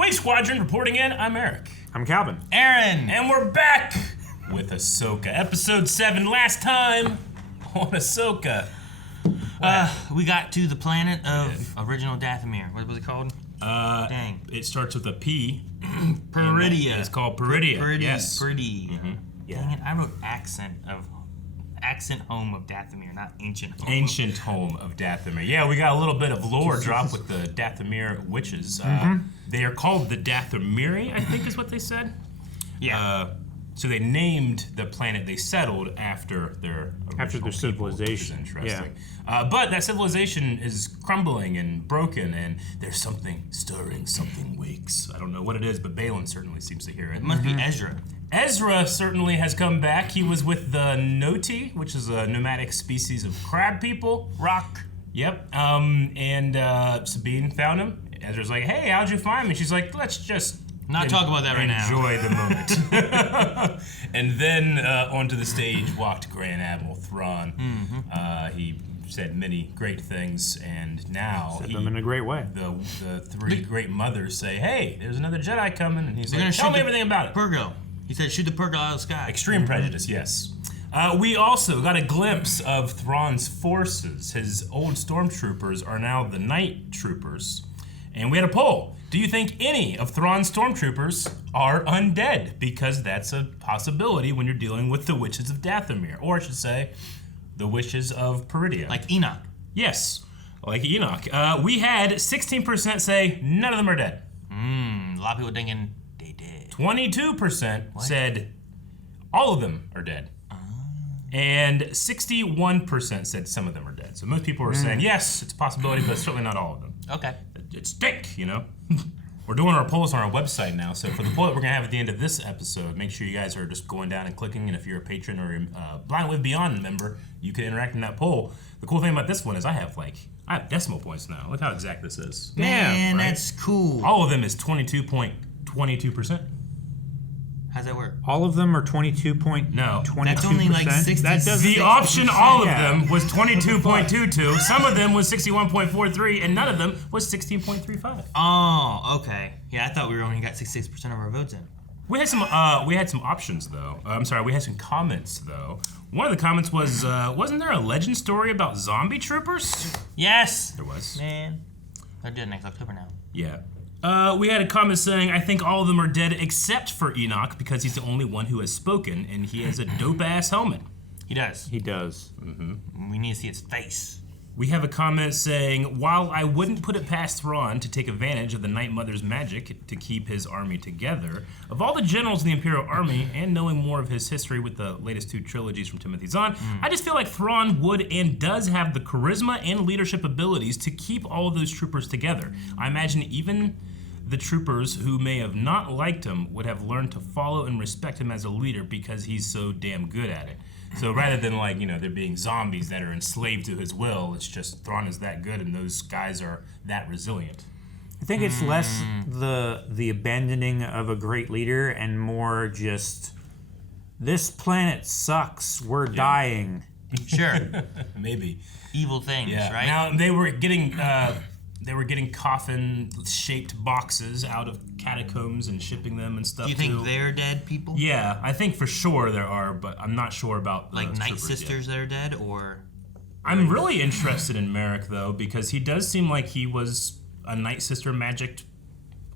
Wait, Squadron, reporting in. I'm Eric. I'm Calvin. Aaron! And we're back with Ahsoka. Episode 7, last time on Ahsoka. We got to the planet of original Dathomir. What was it called? Dang. It starts with a P. Peridia. It's called Peridia. Pretty. Yes. Pretty. Mm-hmm. Yeah. Dang it, I wrote accent home of Dathomir, not ancient home. Ancient home of Dathomir. Yeah, we got a little bit of lore drop with the Dathomir witches. They are called the Dathomiri, I think is what they said. Yeah. So they named the planet they settled after their civilization. People, which is interesting. But that civilization is crumbling and broken, and there's something stirring, something wakes. I don't know what it is, but Baylan certainly seems to hear it. It must be Ezra. Ezra certainly has come back. He was with the Noti, which is a nomadic species of crab people. Rock. Yep. And Sabine found him. Ezra's like, hey, how'd you find me? She's like, let's just not talk about that right now. Enjoy the moment. And then onto the stage walked Grand Admiral Thrawn. Mm-hmm. He said many great things, and now said them in a great way. The three great mothers say, hey, there's another Jedi coming, and he's like, tell me everything about it. Purgo. He said, shoot the Purgo out of the sky. Extreme prejudice, yes. We also got a glimpse of Thrawn's forces. His old stormtroopers are now the night troopers. And we had a poll. Do you think any of Thrawn's stormtroopers are undead? Because that's a possibility when you're dealing with the witches of Dathomir. Or I should say, the witches of Peridia. Like Enoch. Yes, like Enoch. We had 16% say none of them are dead. A lot of people thinking they did. 22% said all of them are dead. And 61% said some of them are dead. So most people are saying, yes, it's a possibility, but certainly not all of them. Okay. It's stink, you know? We're doing our polls on our website now, so for the poll that we're going to have at the end of this episode, make sure you guys are just going down and clicking, and if you're a patron or a Blind Live Beyond member, you can interact in that poll. The cool thing about this one is I have decimal points now. Look how exact this is. Man, right? That's cool. All of them is 22.22%. How's that work? All of them are 22.22%? No. That's only like 60. That doesn't. The option all of them was 22.22. Some of them was 61.43, and none of them was 16.35. Oh, okay. Yeah, I thought we only got 66% of our votes in. We had some options though. We had some comments though. One of the comments was, wasn't there a legend story about zombie troopers? Yes. There was. Man, they're dead next October now. Yeah. We had a comment saying, I think all of them are dead except for Enoch because he's the only one who has spoken, and he has a dope-ass helmet. He does. He does. We need to see his face. We have a comment saying, while I wouldn't put it past Thrawn to take advantage of the Night Mother's magic to keep his army together, of all the generals in the Imperial Army, and knowing more of his history with the latest 2 trilogies from Timothy Zahn, I just feel like Thrawn would and does have the charisma and leadership abilities to keep all of those troopers together. I imagine even the troopers who may have not liked him would have learned to follow and respect him as a leader because he's so damn good at it. So rather than there being zombies that are enslaved to his will, it's just Thrawn is that good and those guys are that resilient. I think it's less the abandoning of a great leader and more just, this planet sucks, we're dying. Sure. Maybe. Evil things, right? Now they were getting coffin-shaped boxes out of catacombs and shipping them and stuff. Do you think they're dead people? Yeah, I think for sure there are, but I'm not sure about like Night yet. Sisters that are dead, or. I'm really interested in Merrick though because he does seem like he was a Night Sister magicked,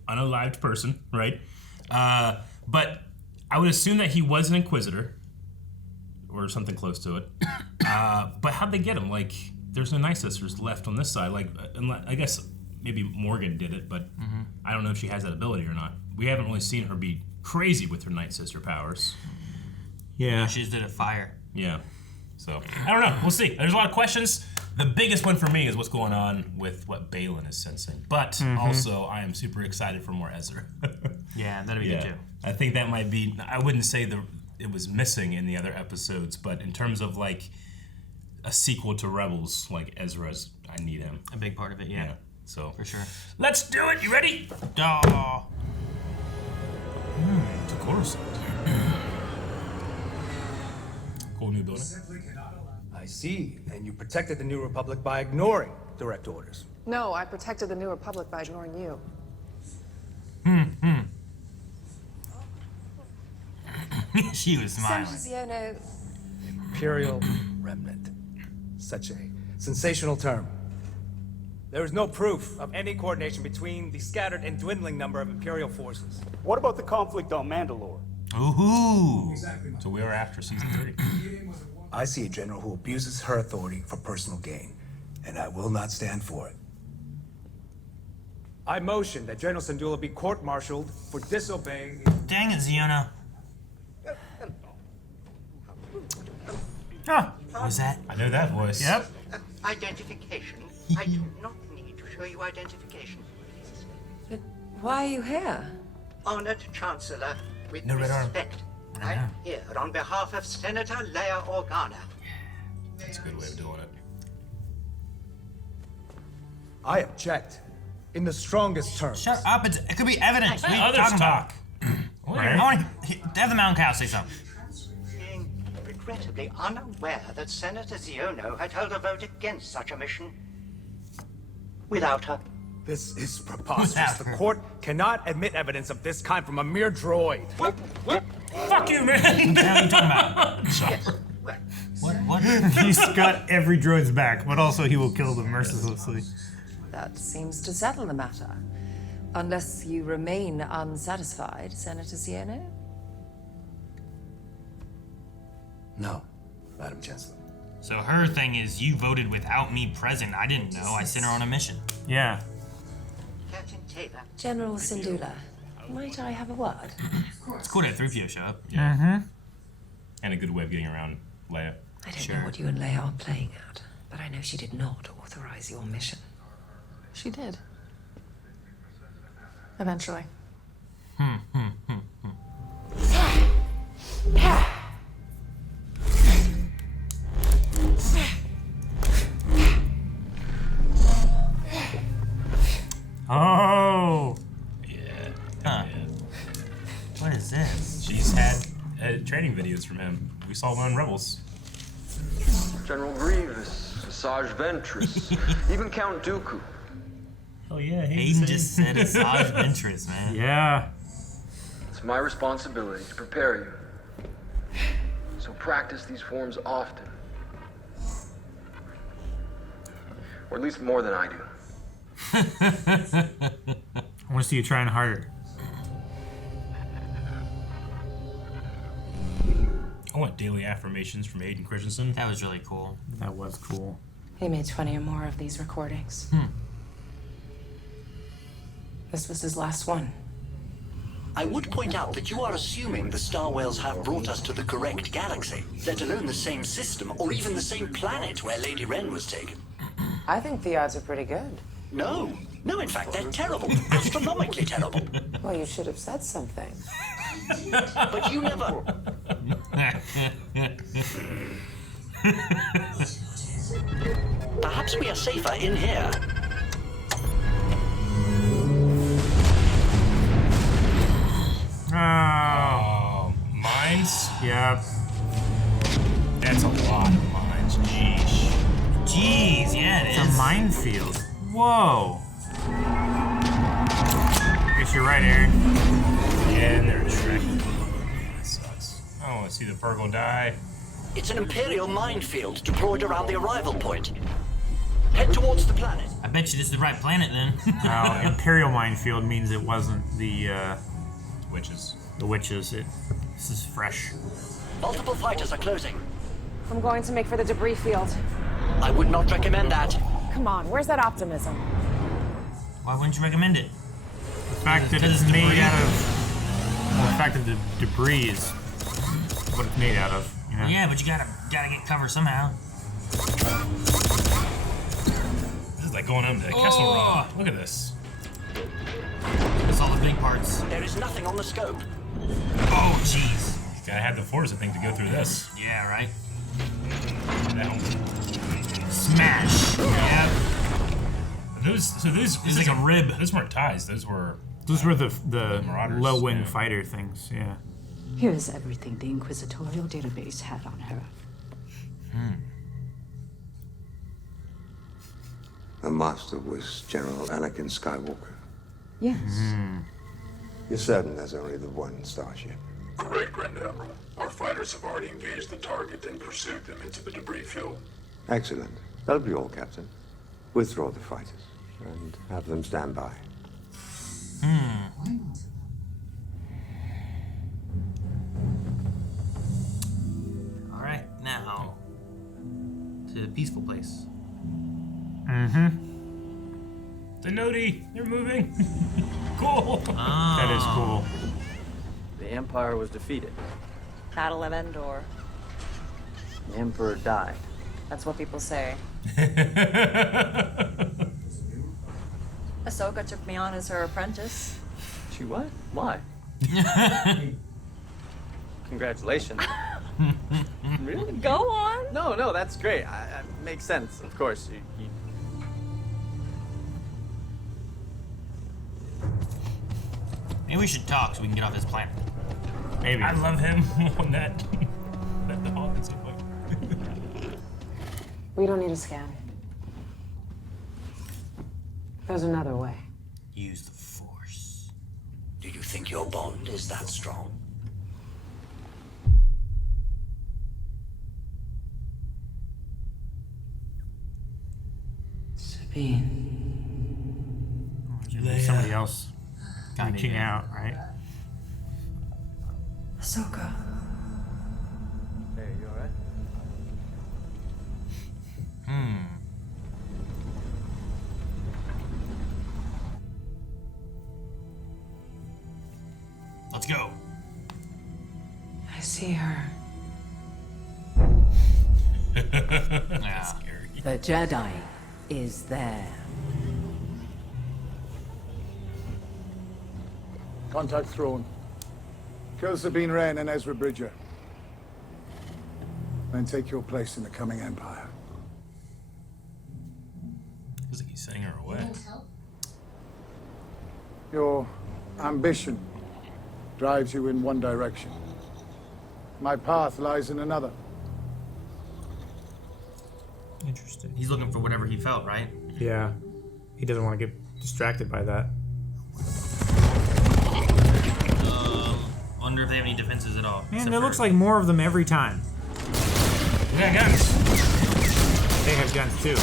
unalived person, right? But I would assume that he was an Inquisitor or something close to it. But how'd they get him? Like, there's no Night Sisters left on this side. Like, I guess maybe Morgan did it, but I don't know if she has that ability or not. We haven't really seen her be crazy with her Night Sister powers. Yeah. She just did a fire. Yeah. So, I don't know. We'll see. There's a lot of questions. The biggest one for me is what's going on with what Baylan is sensing. But also, I am super excited for more Ezra. Yeah, that'd be good too. I think that might be, I wouldn't say it was missing in the other episodes, but in terms of like a sequel to Rebels, like Ezra's, I need him. A big part of it, yeah. So For sure. Let's do it. You ready? Duh. To Coruscant. Cool new building. I see. And you protected the New Republic by ignoring direct orders. No, I protected the New Republic by ignoring you. She was smiling. Senator Ziono, Imperial remnant. Such a sensational term. There is no proof of any coordination between the scattered and dwindling number of Imperial forces. What about the conflict on Mandalore? Ooh. So we are after season 3. I see a general who abuses her authority for personal gain, and I will not stand for it. I motion that General Syndulla be court-martialed for disobeying. Dang it, Ziono. Huh. What was that? I know that voice. Yep. Identification. I do not need to show you identification. but why are you here? Honored Chancellor, with No red arm. respect, I am here on behalf of Senator Leia Organa. That's a good way of doing it. I object. In the strongest terms. Shut up. It could be evidence. What are you Others talking talk. about? I want to have the mountain cow say something. Being regrettably unaware that Senator Ziono had held a vote against such a mission. Without her. This is preposterous. Without The her. court cannot admit evidence of this kind from a mere droid. Fuck you, man! What the hell are you talking about? Yes. Well, What? He's got every droid's back, but also he will kill them mercilessly. That seems to settle the matter. Unless you remain unsatisfied, Senator Ziono? No, Madam Chancellor. So her thing is, you voted without me present. I didn't know. I sent her on a mission. Yeah. Captain Taylor. General Syndulla, might I have a word? It's cool that 3PO show up. And a good way of getting around Leia. I don't know what you and Leia are playing at, but I know she did not authorize your mission. She did. Eventually. Oh. Huh. What is this? She's had training videos from him. We saw one on Rebels. General Grievous, Asajj Ventress, even Count Dooku. Oh yeah, Aiden just said Asajj Ventress, man. Yeah. It's my responsibility to prepare you. So practice these forms often. Or at least more than I do. I want to see you trying harder. I want daily affirmations from Aiden Christensen. That was really cool. That was cool. He made 20 or more of these recordings. This was his last one. I would point out that you are assuming the Star Whales have brought us to the correct galaxy, let alone the same system or even the same planet where Lady Wren was taken. I think the odds are pretty good. No, in fact, they're terrible. Astronomically terrible. Well, you should have said something. But you never. Perhaps we are safer in here. Oh. Mines? Yep. That's a lot of mines. Jeez. Jeez, yeah, it It's is. a minefield. Whoa. Guess you're right, Aaron. And they're tracking. That sucks. I don't want to see the Purgle die. It's an Imperial minefield deployed around the arrival point. Head towards the planet. I bet you this is the right planet then. Well, Imperial minefield means it wasn't the Witches. witches. This is fresh. Multiple fighters are closing. I'm going to make for the debris field. I would not recommend that. Come on, where's that optimism? Why wouldn't you recommend it? The fact that Because it's it's made debris. out of... Well, the fact that the debris is what it's made out of. You know? Yeah, but you gotta get cover somehow. This is like going up to Kessel Run. Look at this. That's all the big parts. There is nothing on the scope. Oh, jeez. Gotta have the Force, I think, to go through this. Yeah, right. Now. Smash. Yep. Those It's like a rib. Those weren't ties. Those were. Those were the Marauders, low-wing yeah. fighter things, yeah. Here's everything the Inquisitorial database had on her. The master was General Anakin Skywalker. Yes. You're certain there's only the one starship? Correct, Grand Admiral. Our fighters have already engaged the target and pursued them into the debris field. Excellent. That'll be all, Captain. Withdraw the fighters and have them stand by. All right, now to the peaceful place. The Noti, they're moving. Cool. That is cool. The Empire was defeated. Battle of Endor. The Emperor died. That's what people say. Ahsoka took me on as her apprentice. She what? Why? Congratulations. Really? Go on. No, that's great. Makes sense, of course. You... Maybe we should talk so we can get off this planet. Maybe. I love him on that. That dog is so funny. We don't need a scan. There's another way. Use the Force. Do you think your bond is that strong? Somebody else reaching out, right? Ahsoka. Hey, you alright? Let's go. I see her. Yeah. The Jedi is there. Contact Thrawn. Kill Sabine Wren and Ezra Bridger. Then take your place in the coming Empire. Looks like he's sending her away. Your ambition drives you in one direction. My path lies in another. Interesting. He's looking for whatever he felt, right? Yeah. He doesn't want to get distracted by that. Wonder if they have any defenses at all. Man, there looks like more of them every time. We got guns. They have guns too.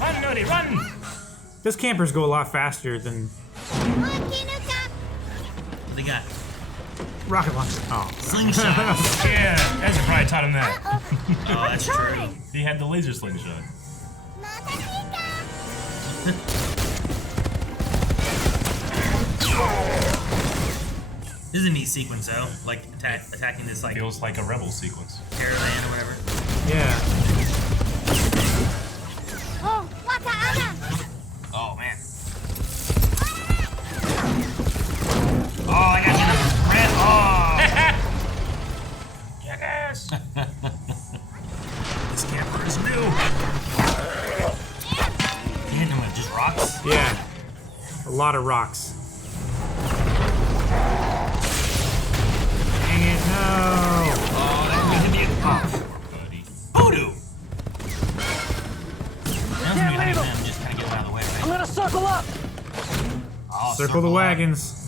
Run, Noti, run! Those campers go a lot faster than... What they got? Rocket launcher. Oh. Slingshot. Yeah, Ezra probably taught him that. Oh, that's true. He had the laser slingshot. This is a neat sequence, though. Like attacking this like feels like a rebel sequence. Caravan or whatever. Yeah. Oh, what Anna? Oh man. Oh, I got you in the red. Oh. Yes. This camper is new. You hitting him with just rocks? Yeah. A lot of rocks. Dang it, no! Oh, that hit me. Oh, voodoo! Now Can't leave him. Just kind of get him out of the way, right? I'm gonna circle up! Oh, Circle the wagons.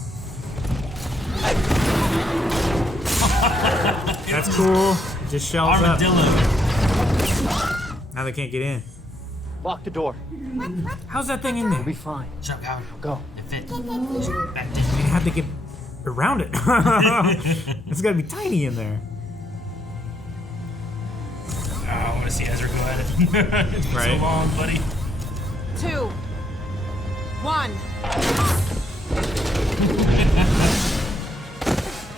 That's cool. It just shells up. Now they can't get in. Lock the door. How's that thing in there? We'll be fine. Shut up, Howard. Go. It fit. Back I mean, how'd they get around it? It's gotta be tiny in there. Oh, I want to see Ezra go at it. It's been Right. so long, buddy. 2, 1.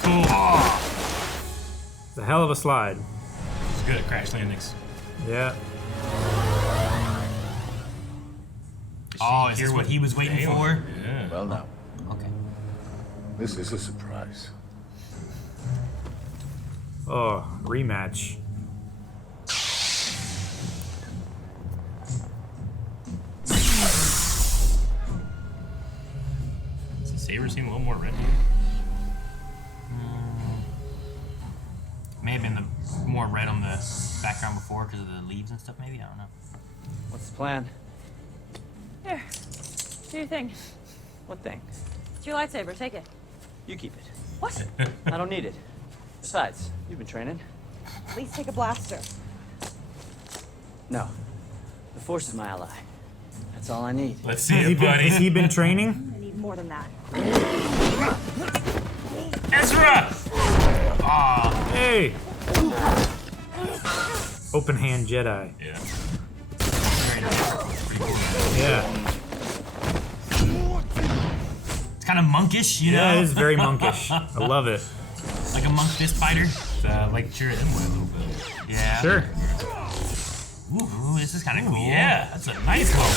Cool. Oh. It's a hell of a slide. He's good at crash landings. Yeah. Oh, is this what he was waiting for? Yeah. Well, now, Okay. this is a surprise. Oh, rematch. Does the saber seem a little more red? May have been the more red on the background before because of the leaves and stuff, maybe? I don't know. What's the plan? Here. Do your thing. What thing? It's your lightsaber. Take it. You keep it. What? I don't need it. Besides, you've been training. At least take a blaster. No. The Force is my ally. That's all I need. Let's see it, buddy. Has he been training? I need more than that. Ezra! Aw. Hey! Open hand Jedi. Yeah. Yeah. It's kind of monkish, you know? Yeah, it is very monkish. I love it. Like a monk fist fighter. It's like cheer him a little bit. Yeah. Sure. Ooh, this is kind of cool. Yeah, that's a nice one.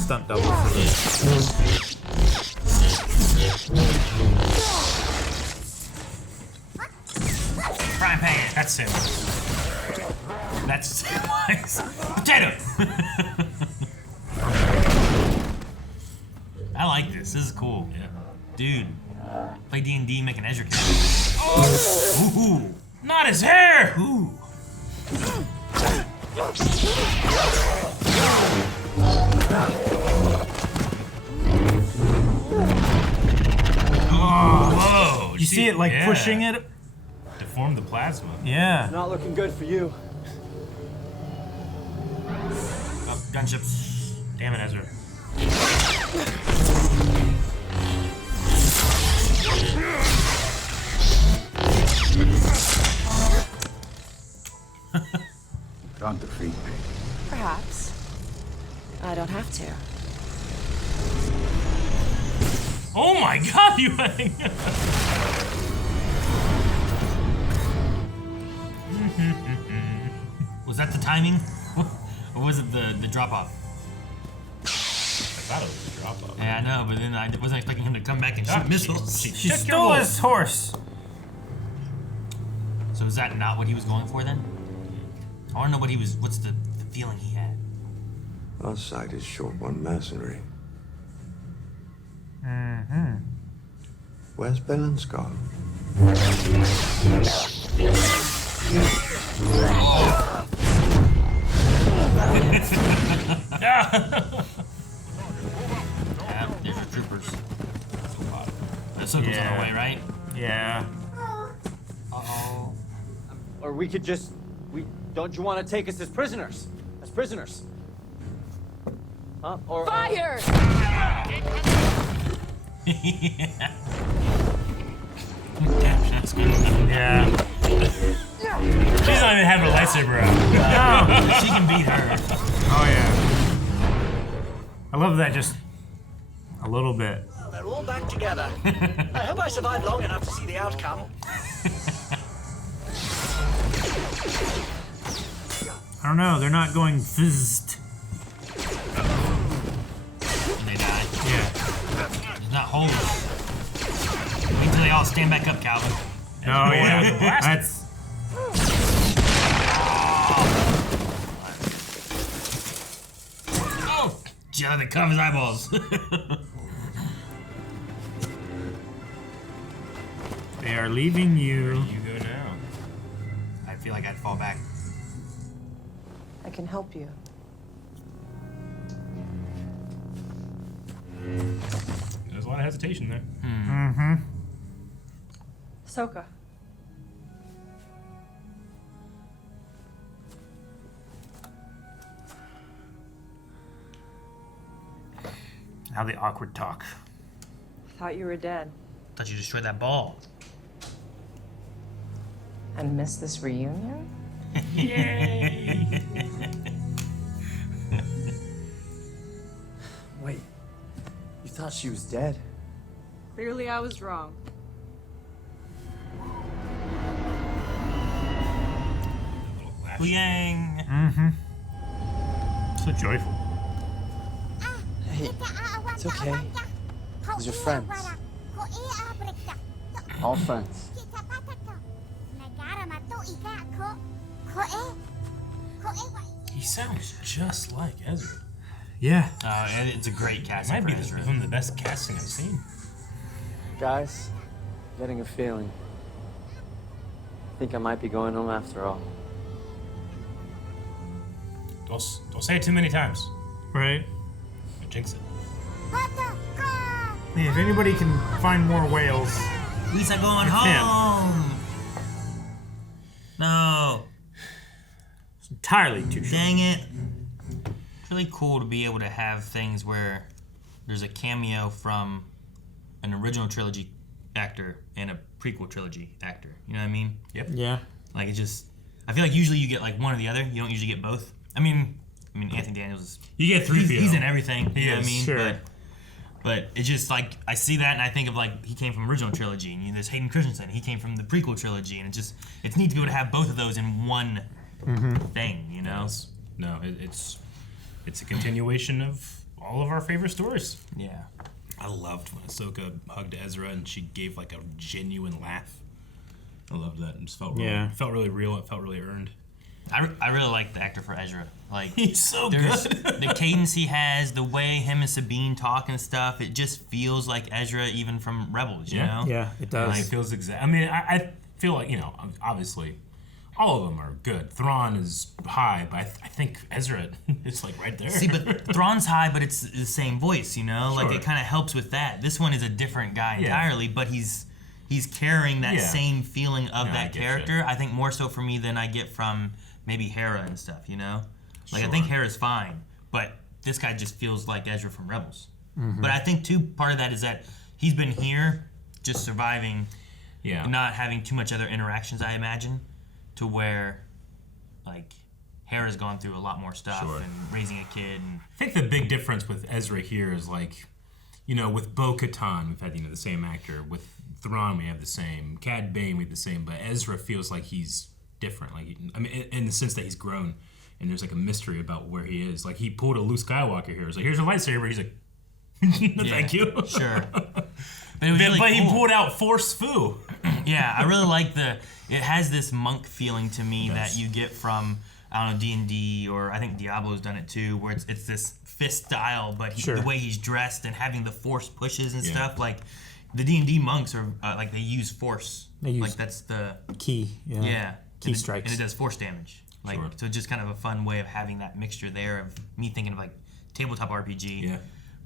Stunt double for this. Frying pan. That's him. That's potato. I like this. This is cool. Yeah. Dude, play D&D, make an Ezra character. Oh! Ooh! Not his hair! Ooh. Whoa! You see it like Yeah. pushing it? Deform the plasma. Yeah. Not looking good for you. Oh, gunships. Damn it, Ezra. Can't defeat me. Perhaps. I don't have to. Oh my god, you hang. Was that the timing? Or was it the drop off? I thought it was a drop off. Yeah, I know, but then I wasn't expecting him to come back and shoot missiles. She stole his horse. So is that not what he was going for then? I want to know what he was. What's the feeling he had? Our side is short one mercenary. Mm-hmm. Where's Baylan Scott? Yeah, there's your troopers. Ahsoka's on the way, right? Yeah. Uh-oh. Or we could just... Don't you want to take us as prisoners? As prisoners? Huh? Or... Fire! That's good. Yeah. She's not even having a lightsaber out. No. She can beat her. Oh yeah. I love that just a little bit. Well, they're all back together. I hope I survive long enough to see the outcome. I don't know, they're not going fizzed. And they die. Yeah. It's not holding. Wait until they all stand back up, Calvin. Oh yeah. That's Oh! Yeah, they cut his eyeballs. they are leaving you. Where do you go now? I feel like I'd fall back. I can help you. There's a lot of hesitation there. Mm-hmm. Ahsoka. Now the awkward talk. Thought you were dead. Thought you destroyed that ball. And miss this reunion? Yay! Wait. You thought she was dead? Clearly I was wrong. Yang. Mm-hmm. So joyful. Hey, it's okay. These are friends. All friends. He sounds just like Ezra. Yeah. And it's a great casting. Might be for Ezra. one of the best casting I've seen. Guys, getting a feeling. I think I might be going home after all. Don't say it too many times. Right. Jinx it. Hey, if anybody can find more whales, Lisa going it's home. No. It's entirely too short. Dang it. It's really cool to be able to have things where there's a cameo from an original trilogy actor and a prequel trilogy actor. You know what I mean? Yep. Yeah. Like it just, I feel like usually you get like one or the other. You don't usually get both. I mean Anthony Daniels is. You get 3PO. He's in everything. You know what I mean? Sure. But it's just like I see that and I think of like he came from original trilogy, and there's Hayden Christensen. He came from the prequel trilogy, and it's neat to be able to have both of those in one thing. You know? No, it's a continuation of all of our favorite stories. Yeah. I loved when Ahsoka hugged Ezra and she gave like a genuine laugh. I loved that. It just felt really real. It felt really earned. I really like the actor for Ezra. Like he's so good. The cadence he has, the way him and Sabine talk and stuff, it just feels like Ezra even from Rebels, you know? Yeah, it does. Like, it feels I mean, I feel like, obviously all of them are good. Thrawn is high, but I think Ezra is like right there. See, but Thrawn's high, but it's the same voice, you know? Like it kind of helps with that. This one is a different guy entirely, but he's carrying that same feeling of that character. I think more so for me than I get from maybe Hera and stuff, you know? Like I think Hera's fine, but this guy just feels like Ezra from Rebels. But I think too, part of that is that he's been here just surviving, not having too much other interactions, I imagine, to where like Hera's gone through a lot more stuff and raising a kid. And I think the big difference with Ezra here is like, with Bo-Katan, we've had the same actor. With Thrawn, we have the same. Cad Bane, we have the same. But Ezra feels like he's different. Like in the sense that he's grown, and there's like a mystery about where he is. Like he pulled a Luke Skywalker here. It's like, here's your lightsaber. He's like, thank you. Sure. But it was really cool. he pulled out Force Fu. Yeah, I really like it has this monk feeling to me that you get from, I don't know, D&D, or I think Diablo's done it too, where it's this fist style, but the way he's dressed and having the Force pushes and stuff, like the D&D monks are, like they use Force. Like that's the key. Yeah. Key strikes. And it does Force damage. Like, so it's just kind of a fun way of having that mixture there of me thinking of like tabletop RPG. Yeah.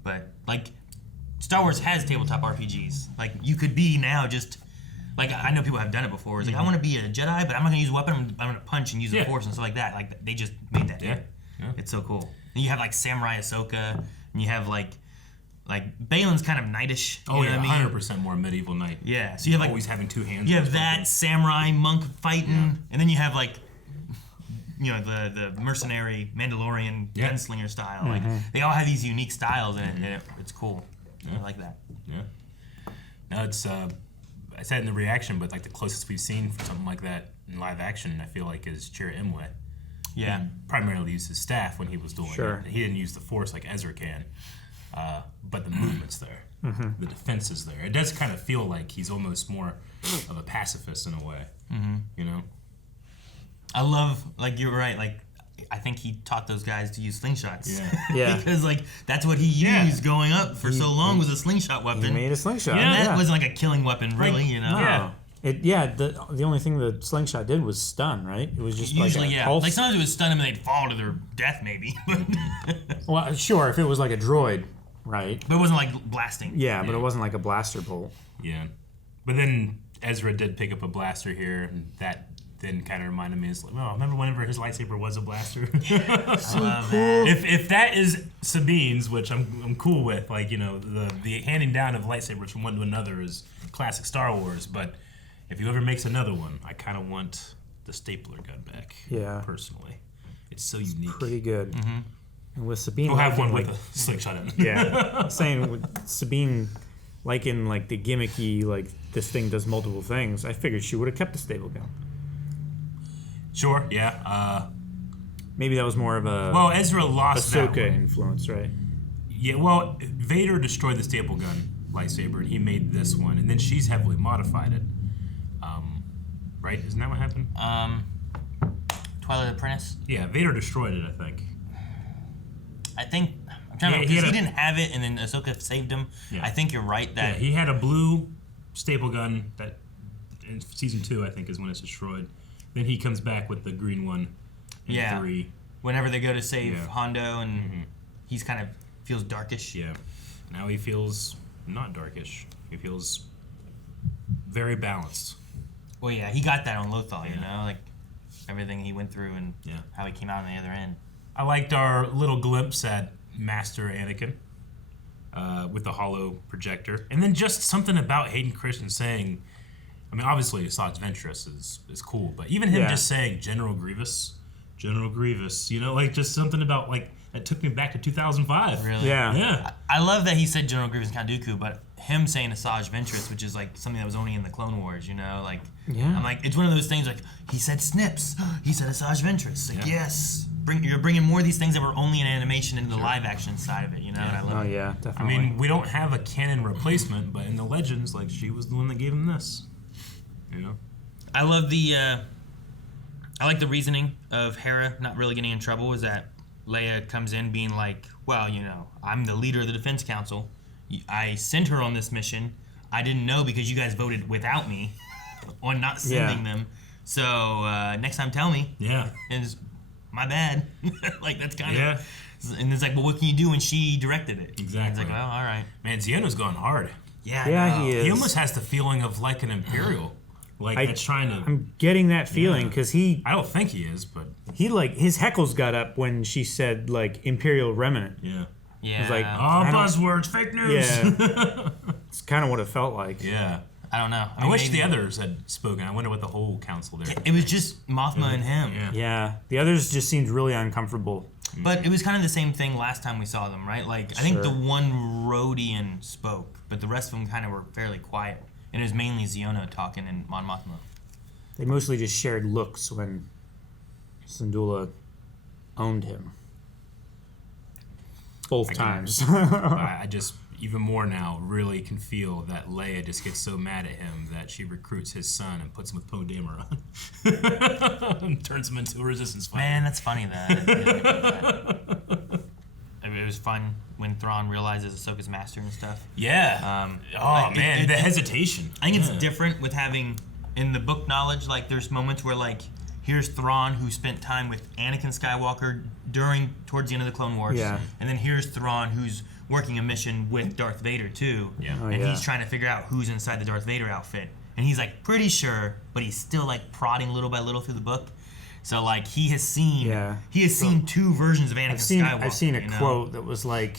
But like Star Wars has tabletop RPGs. Like you could be now just like I know people have done it before. It's like I want to be a Jedi, but I'm not gonna use a weapon. I'm gonna punch and use the Force and stuff like that. Like they just made that. Yeah. It's so cool. And you have like Samurai Ahsoka, and you have like Baylan's kind of knightish. Oh you know yeah, what I mean? 100% more medieval knight. Yeah. So you have like always having two hands. You have that samurai monk fighting, and then you have like the mercenary Mandalorian gunslinger style. Like they all have these unique styles, and it's cool. I like that. Yeah. No, it's I said in the reaction, but like the closest we've seen for something like that in live action, I feel like is Chirrut Imwe. Yeah. He primarily used his staff when he was doing it. He didn't use the Force like Ezra can. But the movement's there. The defense is there. It does kind of feel like he's almost more of a pacifist in a way. I love, like you're right, like I think he taught those guys to use slingshots. Yeah. Because like that's what he used growing up for so long was a slingshot weapon. He made a slingshot. And that wasn't like a killing weapon, really, No. Yeah. The only thing the slingshot did was stun, right? It was just usually like a pulse. Like sometimes it would stun them and they'd fall to their death, maybe. Well, sure, if it was like a droid, right? But it wasn't like blasting. Yeah, but it wasn't like a blaster bolt. Yeah. But then Ezra did pick up a blaster here, and that then kind of reminded me, remember whenever his lightsaber was a blaster? So cool. If that is Sabine's, which I'm cool with, like, the handing down of lightsabers from one to another is classic Star Wars, but if he ever makes another one, I kind of want the stapler gun back. Yeah. Personally. It's so unique. Pretty good. And with Sabine, we'll have one with a slingshot in it. Yeah. Saying with Sabine, liking like the gimmicky, like this thing does multiple things, I figured she would have kept the staple gun. Sure, yeah. Maybe that was more of a Ezra lost Ahsoka that one. Influence, right? Yeah, well, Vader destroyed the staple gun lightsaber, and he made this one, and then she's heavily modified it. Right? Isn't that what happened? Twilight Apprentice? Yeah, Vader destroyed it, I think. I'm trying to remember, because he didn't have it, and then Ahsoka saved him. Yeah. I think you're right that he had a blue staple gun that in season 2, I think, is when it's destroyed. Then he comes back with the green one in 3. Whenever they go to save Hondo, and he's kind of feels darkish. Yeah. Now he feels not darkish. He feels very balanced. Well, yeah, he got that on Lothal, you know, like everything he went through and Yeah. how he came out on the other end. I liked our little glimpse at Master Anakin with the holo projector. And then just something about Hayden Christensen saying, I mean, obviously Asajj Ventress is cool, but even him just saying General Grievous, you know, like just something about like that took me back to 2005. Really? Yeah. I love that he said General Grievous and Count Dooku, but him saying Asajj Ventress, which is like something that was only in the Clone Wars, you know, like I'm like, it's one of those things like he said Snips, he said Asajj Ventress, like yes, you're bringing more of these things that were only in animation into the live action side of it, you know. And I love it. Yeah, definitely. I mean, we don't have a canon replacement, but in the Legends, like she was the one that gave him this. You know, I love the I like the reasoning of Hera not really getting in trouble. Is that Leia comes in being like, well, you know, I'm the leader of the Defense Council. I sent her on this mission. I didn't know because you guys voted without me on not sending them. So next time, tell me. Yeah. And it's my bad. Like that's kind of. And it's like, well, what can you do? And she directed it. Exactly. And it's like, well, all right. Man, Xiono's going hard. Yeah, he is. He almost has the feeling of like an Imperial. Like it's trying to. I'm getting that feeling because he. I don't think he is, but he like his heckles got up when she said like Imperial Remnant. Yeah. Yeah. It's like buzzwords, fake news. Yeah. It's kind of what it felt like. Yeah. I don't know. I wish the others had spoken. I wonder what the whole council there. It was just Mothma and him. Yeah. The others just seemed really uncomfortable. But it was kind of the same thing last time we saw them, right? Like I think the one Rhodian spoke, but the rest of them kind of were fairly quiet. And it was mainly Xiono talking and Mon Mothma. They mostly just shared looks when Syndulla owned him. Both times. I just, even more now, really can feel that Leia just gets so mad at him that she recruits his son and puts him with Poe Dameron. And turns him into a resistance fighter. Man, that's funny that. I mean, it was fun when Thrawn realizes Ahsoka's master and stuff. Yeah. The hesitation. I think it's different with having, in the book knowledge, like there's moments where like, here's Thrawn who spent time with Anakin Skywalker towards the end of the Clone Wars. Yeah. And then here's Thrawn who's working a mission with Darth Vader too. Yeah. And he's trying to figure out who's inside the Darth Vader outfit. And he's like pretty sure, but he's still like prodding little by little through the book. So like he has seen two versions of Anakin Skywalker. I've seen a quote that was like,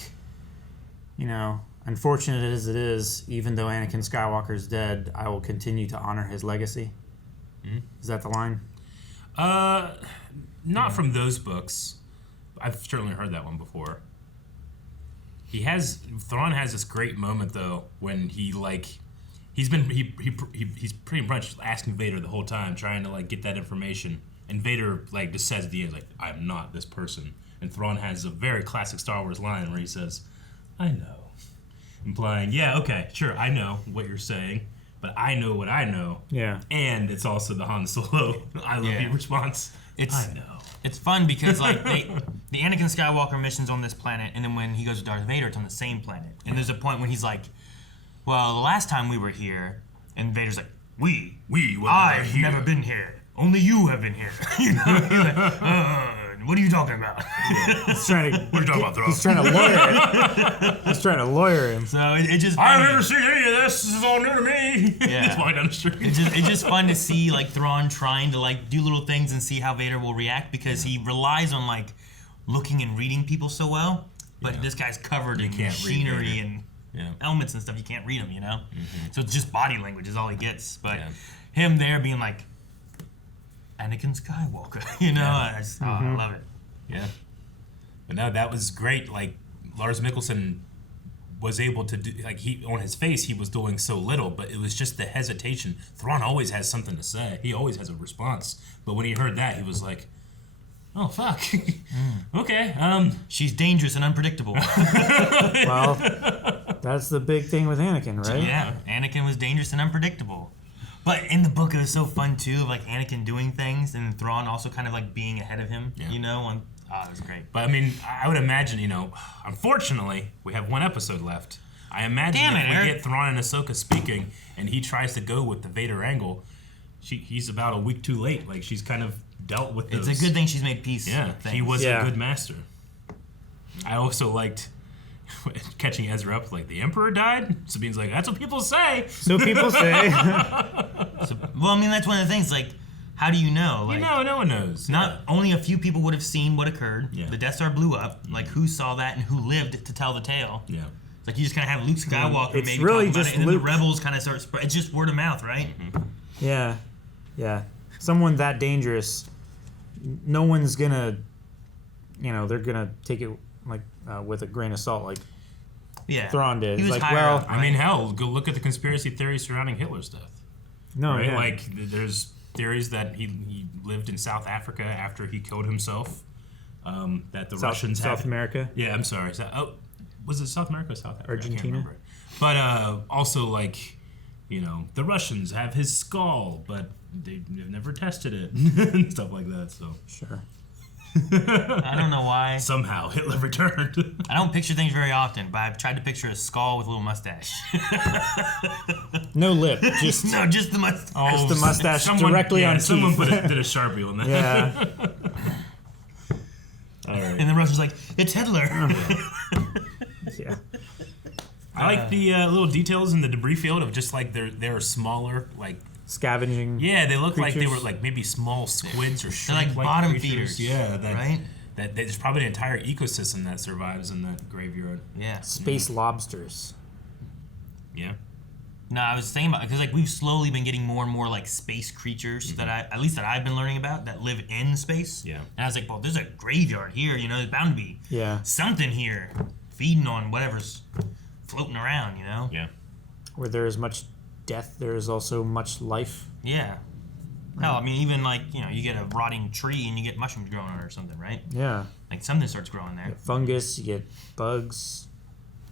you know, unfortunate as it is, even though Anakin Skywalker is dead, I will continue to honor his legacy. Mm-hmm. Is that the line? Not from those books. I've certainly heard that one before. Thrawn has this great moment though when he like he's pretty much asking Vader the whole time, trying to like get that information, and Vader like just says at the end like, I'm not this person. And Thrawn has a very classic Star Wars line where he says, I know, implying, yeah, okay, sure, I know what you're saying, but I know what I know. Yeah. And it's also the Han Solo I love you response. I know. It's fun because like the Anakin Skywalker mission's on this planet, and then when he goes to Darth Vader, it's on the same planet. And there's a point when he's like, well, the last time we were here, and Vader's like, I've never been here. Only you have been here. You know? He's like, what are you talking about? He's trying to. What are you talking about, Thrawn? He's trying to lawyer it. He's trying to lawyer him. So it just. I've never seen any of this. This is all new to me. Yeah. It's walking down the street. It's just fun to see like Thrawn trying to like do little things and see how Vader will react because he relies on like looking and reading people so well. But this guy's covered in machinery and helmets and stuff. You can't read him, you know. Mm-hmm. So it's just body language is all he gets. But him there being like Anakin Skywalker, you know, I love it. Yeah. But no, that was great. Like Lars Mikkelsen was able to do, like on his face he was doing so little, but it was just the hesitation. Thrawn always has something to say. He always has a response. But when he heard that, he was like, oh fuck. Okay. She's dangerous and unpredictable. Well, that's the big thing with Anakin, right? Yeah. Anakin was dangerous and unpredictable. But in the book, it was so fun too, of like Anakin doing things and Thrawn also kind of like being ahead of him, you know. It was great. But I mean, I would imagine, you know, unfortunately, we have one episode left. I imagine if we get Thrawn and Ahsoka speaking, and he tries to go with the Vader angle, he's about a week too late. Like she's kind of dealt with those. It's a good thing she's made peace. Yeah, with things. he was a good master. I also liked catching Ezra up, like, the Emperor died? Sabine's like, that's what people say. So people say. Well, I mean, that's one of the things, like, how do you know? Like, no one knows. Not only a few people would have seen what occurred. Yeah. The Death Star blew up. Like, who saw that and who lived to tell the tale? Yeah. It's like you just kind of have Luke Skywalker It's maybe really talk about just it, and then Luke. the rebels kind of start spread. It's just word of mouth, right? Yeah. Someone that dangerous, no one's gonna, they're gonna take it like with a grain of salt, like Thrawn did. He was like, higher well, up, I mean, hell, go look at the conspiracy theories surrounding Hitler's death. No, right? yeah. Like, there's theories that he lived in South Africa after he killed himself. That the Russians South have, America. Yeah, I'm sorry. Was it South America or South Africa? Argentina. I can't remember. But also, like, the Russians have his skull, but they've never tested it and stuff like that. So sure. I don't know why. Somehow Hitler returned. I don't picture things very often, but I've tried to picture a skull with a little mustache. No lip, just just the mustache. Just the mustache directly on someone teeth. did a Sharpie on that. Yeah. All right. And the Russian's like, it's Hitler. Yeah. I like the little details in the debris field of just like they're smaller, like scavenging. Yeah, they look like they creatures. were like maybe small squids or shrimp. They're like bottom creatures. feeders. Yeah, right. That there's probably an entire ecosystem that survives in that graveyard. Yeah. Space lobsters. Yeah. No, I was thinking about because like we've slowly been getting more and more like space creatures that I've been learning about that live in space. Yeah. And I was like, well, there's a graveyard here. There's bound to be something here, feeding on whatever's floating around. Yeah. Where there is much death, there is also much life. Yeah. Hell, I mean, even like you get a rotting tree and you get mushrooms growing on it or something, right? Yeah. Like something starts growing there. You get fungus, you get bugs.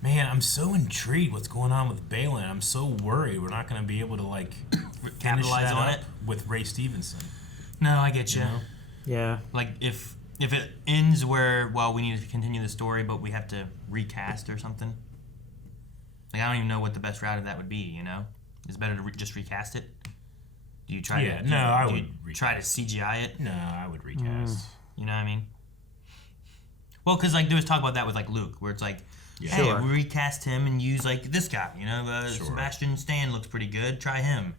Man, I'm so intrigued what's going on with Baylan. I'm so worried we're not going to be able to like capitalize on it with Ray Stevenson. No, I get you. Yeah. Like if it ends where we need to continue the story, but we have to recast or something. Like I don't even know what the best route of that would be. It's better to just recast it. Do you try? Yeah, to, no, I do would you try to CGI it. No, I would recast. You know what I mean? Well, because like there was talk about that with like Luke, where it's like, hey, Sure. we recast him and use like this guy. Sebastian Stan looks pretty good. Try him.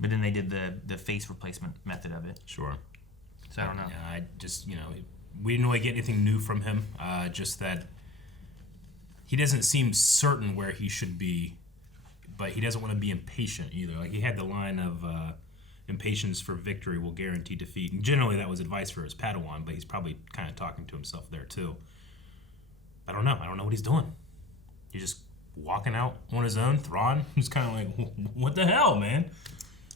But then they did the face replacement method of it. Sure. So I don't know. Yeah, I just we didn't really get anything new from him. Just that he doesn't seem certain where he should be, but he doesn't want to be impatient either. Like he had the line of impatience for victory will guarantee defeat. And generally that was advice for his Padawan, but he's probably kind of talking to himself there too. I don't know. I don't know what he's doing. He's just walking out on his own. Thrawn, who's kind of like, what the hell, man?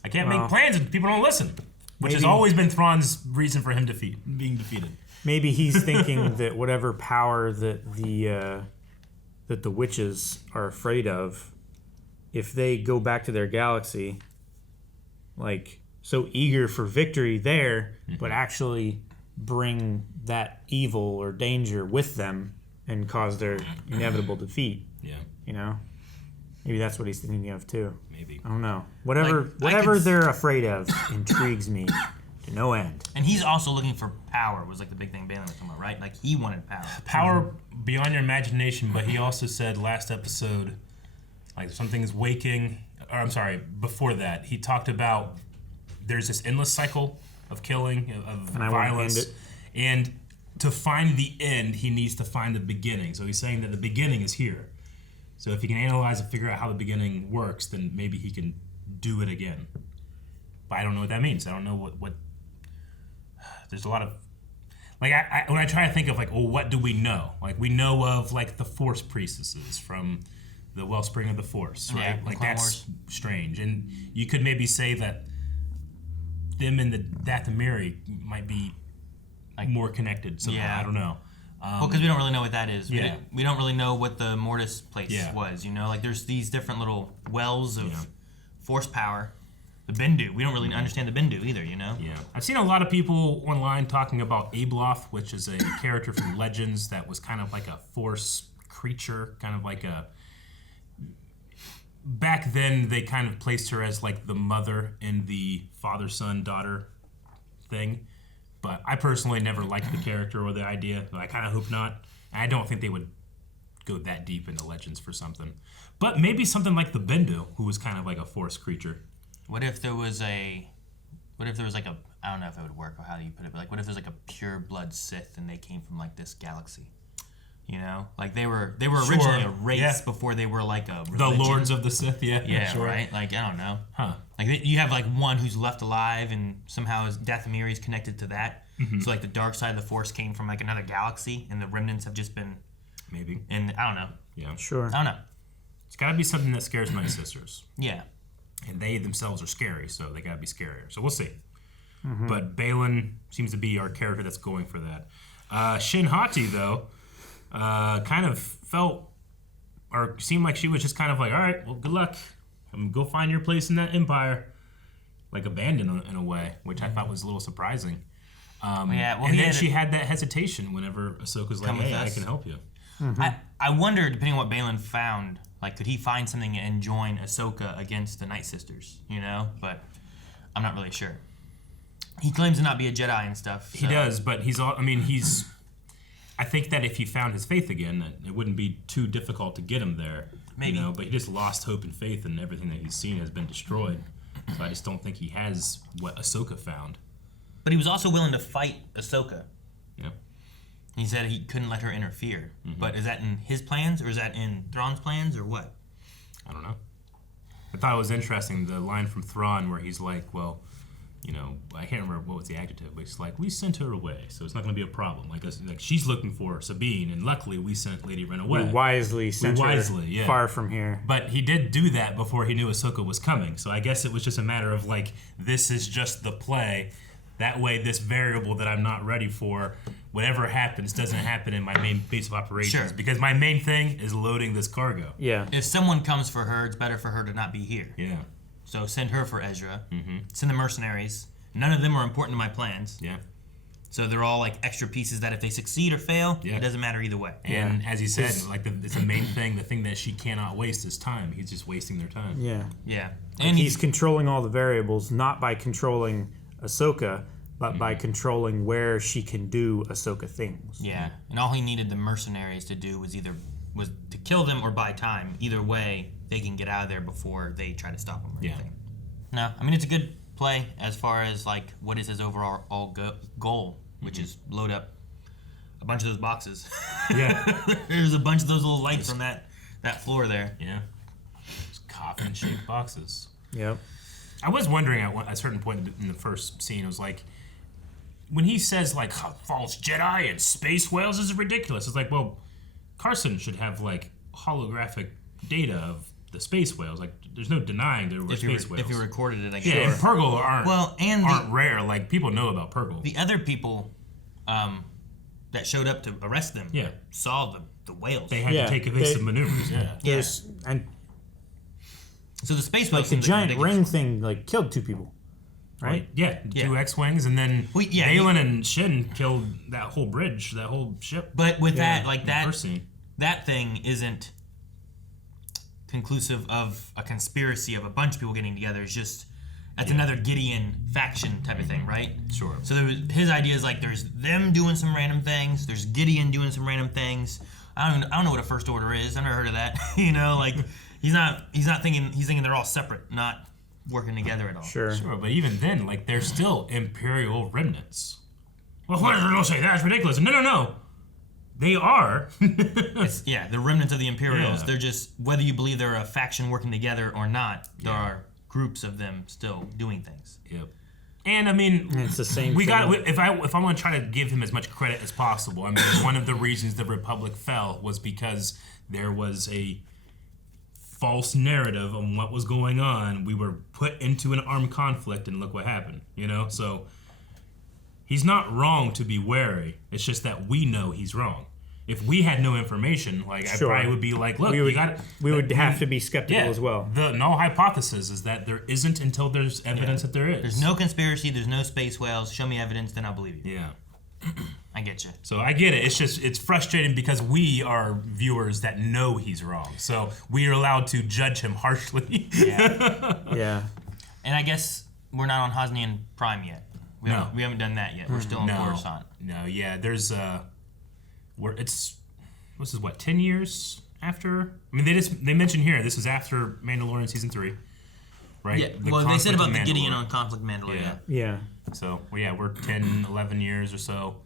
I can't make plans if people don't listen. Which has always been Thrawn's reason for him being defeated. Maybe he's thinking that whatever power that the witches are afraid of, if they go back to their galaxy, like so eager for victory there, but actually bring that evil or danger with them and cause their inevitable defeat. Yeah. Maybe that's what he's thinking of too. Maybe. I don't know. Whatever they're afraid of intrigues me to no end. And he's also looking for power, was like the big thing Baylan was talking about, right? Like he wanted power. Power beyond your imagination, but he also said last episode, like something's waking, or I'm sorry, before that, he talked about there's this endless cycle of killing, of And I want to violence. end it. And to find the end, he needs to find the beginning. So he's saying that the beginning is here. So if he can analyze and figure out how the beginning works, then maybe he can do it again. But I don't know what that means. I don't know what there's a lot of, like, I when I try to think of, like, well, what do we know? Like, we know of, like, the Force priestesses from the Wellspring of the Force, right? Yeah, Like, Clone that's strange. And you could maybe say that them and the Dathomiri might be like more connected somehow. Yeah. I don't know. Well, because we don't really know what that is. Yeah. We don't really know what the Mortis place Yeah. was, Like, there's these different little wells of force power. The Bendu. We don't really understand the Bendu either, Yeah. I've seen a lot of people online talking about Abloth, which is a character from Legends that was kind of like a Force creature, kind of like a... Back then, they kind of placed her as like the mother in the father, son, daughter thing. But I personally never liked the character or the idea. But I kind of hope not. And I don't think they would go that deep into Legends for something. But maybe something like the Bendu, who was kind of like a Force creature. What if there was like a, I don't know if it would work or how do you put it, but like what if there's like a pure blood Sith and they came from like this galaxy? You know, like they were originally a race before they were like a religion. The Lords of the Sith, yeah, right. Like I don't know, Like you have like one who's left alive, and somehow his Dathomiri is connected to that. Mm-hmm. So like the dark side of the Force came from like another galaxy, and the remnants have just been maybe. And I don't know. Yeah, sure. I don't know. It's got to be something that scares my sisters. Yeah, and they themselves are scary, so they got to be scarier. So we'll see. Mm-hmm. But Baylan seems to be our character that's going for that. Shin Hati though. Kind of felt or seemed like she was just kind of like, all right, well, good luck. Go find your place in that empire. Like abandoned in a way, which I thought was a little surprising. And then she had that hesitation whenever Ahsoka's like, hey, I can help you. Mm-hmm. I wonder, depending on what Baylan found, like could he find something and join Ahsoka against the Night Sisters, you know? But I'm not really sure. He claims to not be a Jedi and stuff. So. He does, but I think that if he found his faith again, that it wouldn't be too difficult to get him there. Maybe. You know, but he just lost hope and faith, and everything that he's seen has been destroyed. So I just don't think he has what Ahsoka found. But he was also willing to fight Ahsoka. Yeah. He said he couldn't let her interfere. Mm-hmm. But is that in his plans, or is that in Thrawn's plans, or what? I don't know. I thought it was interesting, the line from Thrawn where he's like, well, you know, I can't remember what was the adjective, but it's like, we sent her away, so it's not going to be a problem. Like she's looking for Sabine, and luckily we sent Lady Ren away. We wisely sent her far from here. But he did do that before he knew Ahsoka was coming, so I guess it was just a matter of like, this is just the play. That way, this variable that I'm not ready for, whatever happens, doesn't happen in my main base of operations. Sure. Because my main thing is loading this cargo. Yeah. If someone comes for her, it's better for her to not be here. Yeah. So send her for Ezra. Mm-hmm. Send the mercenaries. None of them are important to my plans. Yeah. So they're all like extra pieces that if they succeed or fail, it doesn't matter either way. And as he said, like it's the main thing, the thing that she cannot waste is time. He's just wasting their time. Yeah. Yeah. Like and he's controlling all the variables, not by controlling Ahsoka, but by controlling where she can do Ahsoka things. Yeah. And all he needed the mercenaries to do was to kill them or buy time. Either way, they can get out of there before they try to stop him or anything. No, I mean, it's a good play as far as like what is his overall goal, which is load up a bunch of those boxes. Yeah. There's a bunch of those little lights on that floor there. Yeah. Just coffin-shaped boxes. Yep. I was wondering at a certain point in the first scene, it was like, when he says like false Jedi and space whales, this is ridiculous. It's like, well, Carson should have like holographic data of the space whales. Like, there's no denying there were space whales. If you recorded it, I guess. Yeah, and Purgle aren't rare. Like, people know about Purgle. The other people that showed up to arrest them saw the whales. They had to take evasive maneuvers. Yes. And so the space whales, like the giant ring thing, like killed 2 people. Right? Yeah, 2 X-Wings, and then Baylan and Shin killed that whole bridge, that whole ship. But with that, like that, first scene. That thing isn't conclusive of a conspiracy of a bunch of people getting together. It's just that's another Gideon faction type of thing, right? Sure. So his idea is like there's them doing some random things, there's Gideon doing some random things. I don't know what a First Order is. I've never heard of that. You know, like he's thinking they're all separate, not working together at all. Sure, but even then, like, they're still Imperial remnants. Well, why don't you say that? It's ridiculous. No. They are. The remnants of the Imperials. Yeah. They're just, whether you believe they're a faction working together or not, there are groups of them still doing things. Yep. And I mean, it's the same. If I want to try to give him as much credit as possible, I mean, one of the reasons the Republic fell was because there was a false narrative on what was going on. We were put into an armed conflict, and look what happened. You know, so he's not wrong to be wary. It's just that we know he's wrong. If we had no information, like I probably would be like, look, we would have to be skeptical as well. The null hypothesis is that there isn't until there's evidence that there is. There's no conspiracy. There's no space whales. Show me evidence, then I'll believe you. Yeah. I get you. So I get it. It's frustrating because we are viewers that know he's wrong. So we are allowed to judge him harshly. Yeah. And I guess we're not on Hosnian Prime yet. We haven't done that yet. We're still on Coruscant. No, yeah. There's this is what, 10 years after? I mean, they mentioned here this is after Mandalorian season 3, right? Yeah. Well, they said about the Gideon on Conflict Mandalorian. Yeah. So we're 10, 11 years or so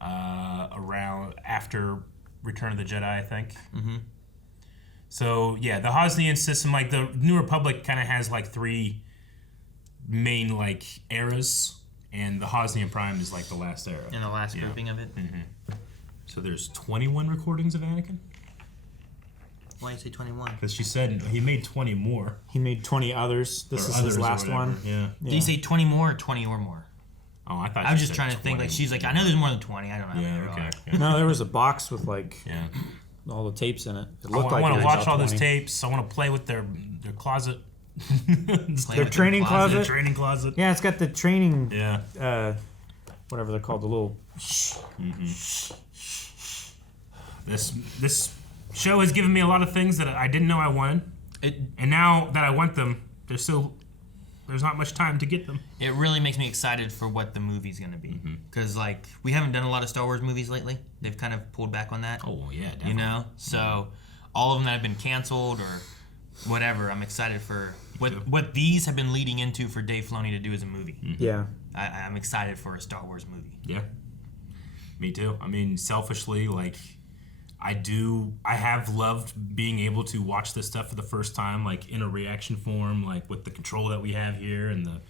around after Return of the Jedi, I think. Mm-hmm. So yeah, the Hosnian system, like the New Republic, kind of has like 3 main like eras, and the Hosnian Prime is like the last era. And the last grouping of it. Mm-hmm. So there's 21 recordings of Anakin. Why do you say 21? Because she said he made 20 more. He made 20 others. This is his last one. Yeah. Did you say 20 more or 20 or more? Oh, I thought. I was just trying to think. Like she's like, I know there's more than 20. I don't know. Yeah. Okay. Yeah. No, there was a box with like all the tapes in it. It looked I like want it to was watch all all those 20. tapes. I want to play with their closet. Their training closet. Their training closet. Yeah, it's got the training. Yeah. Whatever they're called, the little. This show has given me a lot of things that I didn't know I wanted, and now that I want them, there's not much time to get them. It really makes me excited for what the movie's gonna be, because like we haven't done a lot of Star Wars movies lately. They've kind of pulled back on that. Oh yeah, definitely. You know, so all of them that have been canceled or whatever, I'm excited for what these have been leading into for Dave Filoni to do as a movie. Yeah, I'm excited for a Star Wars movie. Yeah, me too. I mean, selfishly, like. I have loved being able to watch this stuff for the first time, like in a reaction form, like with the control that we have here and the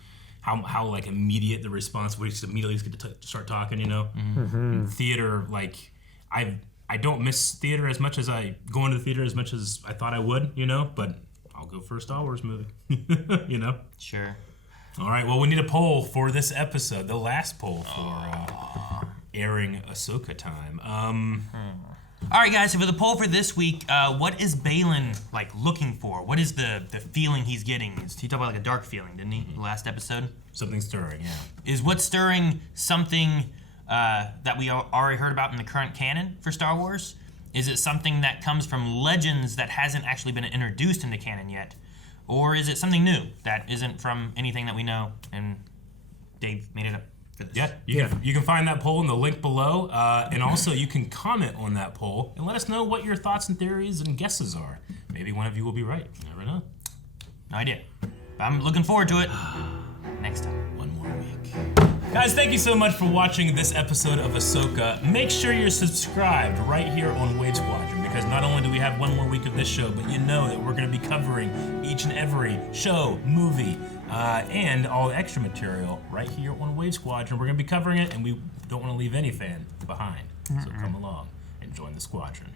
how like immediate the response. We just immediately get to start talking, you know. In theater, like I don't miss theater as much as I go into the theater as much as I thought I would, you know. But I'll go for a Star Wars movie, you know. Sure. All right. Well, we need a poll for this episode, the last poll for airing Ahsoka time. All right, guys, so for the poll for this week, what is Baylan, like, looking for? What is the feeling he's getting? He talked about, like, a dark feeling, didn't he, last episode? Something stirring, yeah. Is what's stirring something that we already heard about in the current canon for Star Wars? Is it something that comes from legends that hasn't actually been introduced into canon yet? Or is it something new that isn't from anything that we know and Dave made it up? Yeah, you can find that poll in the link below, and also you can comment on that poll and let us know what your thoughts and theories and guesses are. Maybe one of you will be right. You never know. No idea. I'm looking forward to it. Next time. One more week. Guys, thank you so much for watching this episode of Ahsoka. Make sure you're subscribed right here on Wade Squadron, because not only do we have one more week of this show, but you know that we're going to be covering each and every show, movie, and all the extra material right here on Wade Squadron. We're going to be covering it, and we don't want to leave any fan behind. So come along and join the squadron.